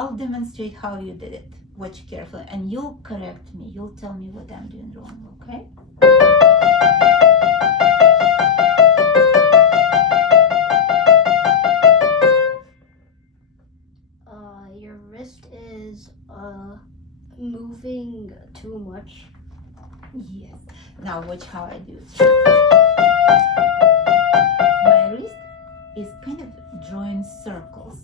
I'll demonstrate how you did it. Watch carefully, and you'll correct me. You'll tell me what I'm doing wrong, okay? Your wrist is moving too much. Yes. Now watch how I do it. My wrist is kind of drawing circles.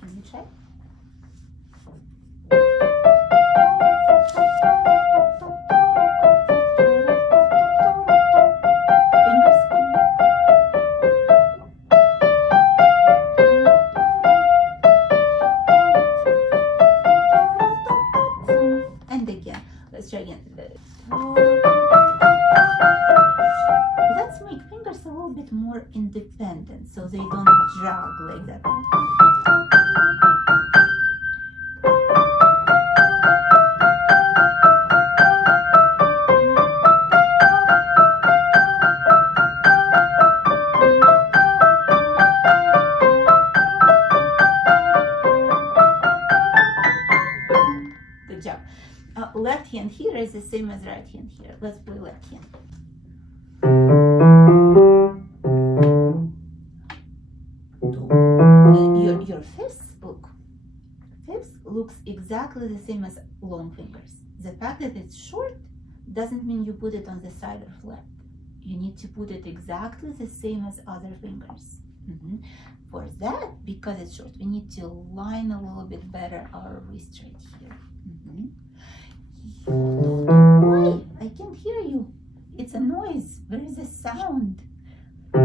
Can you try? Fingers and again. Let's try again. Let's make fingers a little bit more independent so they don't drag like that. Good job. Left hand here is the same as right hand here. Let's play left hand. Your fifth looks exactly the same as long fingers. The fact that it's short doesn't mean you put it on the side of left. You need to put it exactly the same as other fingers. For that, because it's short, we need to line a little bit better our wrist right here. Why? I can't hear you. It's a noise. Where is the sound? Oh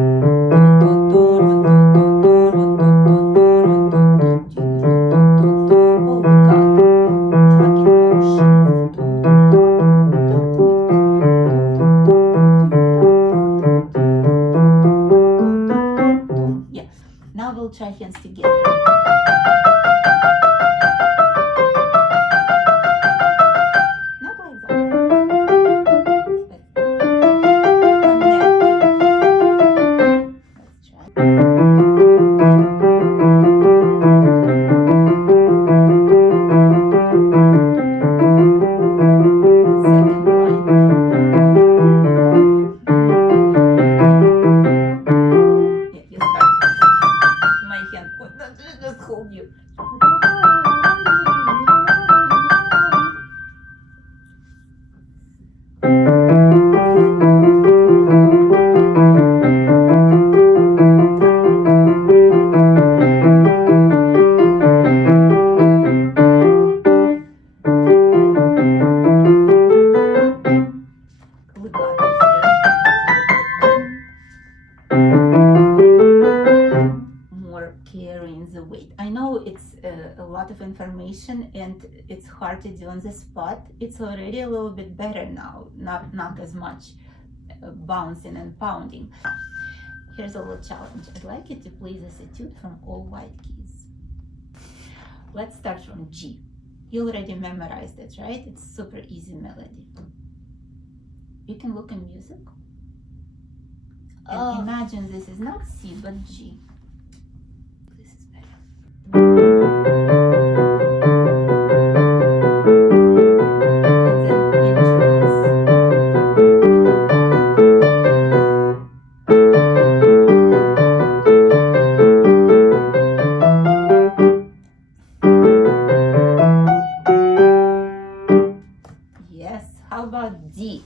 God, talking motion. Yeah. Now we'll try hands together. Just hold you. We got it here. More carrying the weight. I know it's a lot of information and it's hard to do on the spot. It's already a little bit better now, not as much bouncing and pounding. Here's a little challenge. I'd like you to play this etude from all white keys. Let's start from G. You already memorized it, right? It's super easy melody. You can look in music and imagine this is not C but G. This is better. Yes, how about D?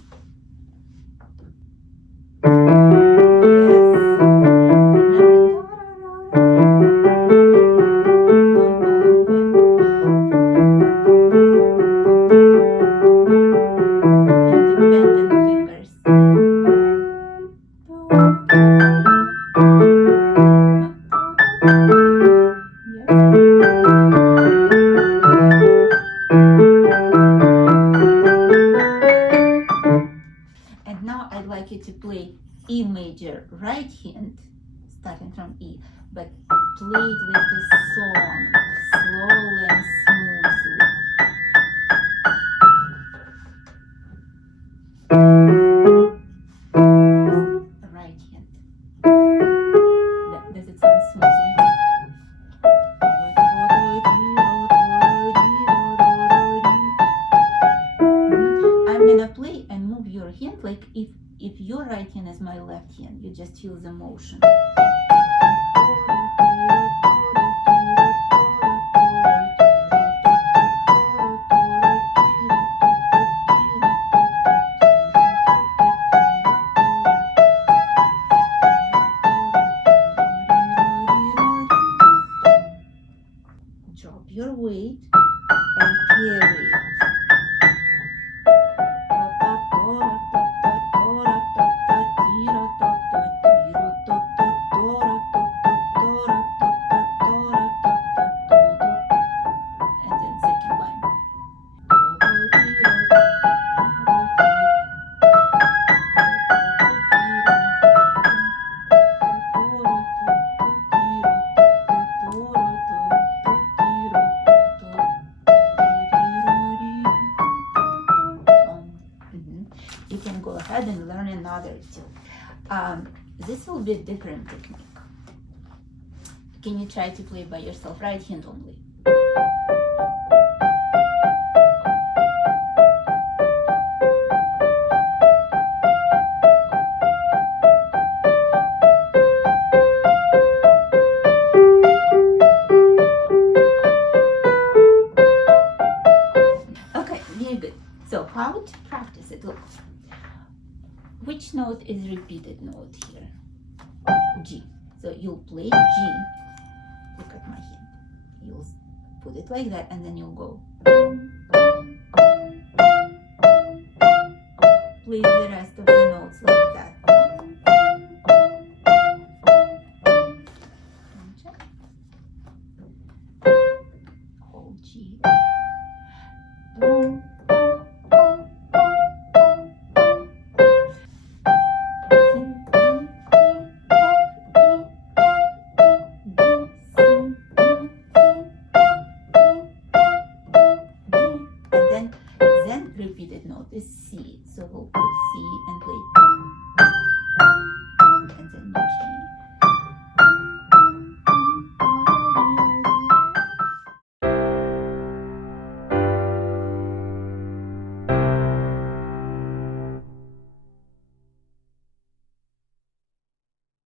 And now I'd like you to play E major right hand, starting from E, but play it like a song, slow my left hand. You just feel the motion. Drop your weight and carry it. And then second line. You can go ahead and learn another too. This will be a different technique. Can you try to play by yourself, right hand only? Okay, very good. So how to practice it? Look, which note is repeated note here? G. So you'll play G. Look at my hand. You'll put it like that, and then you'll go. Play the rest of the notes like that. Hold G. Then repeated note is C.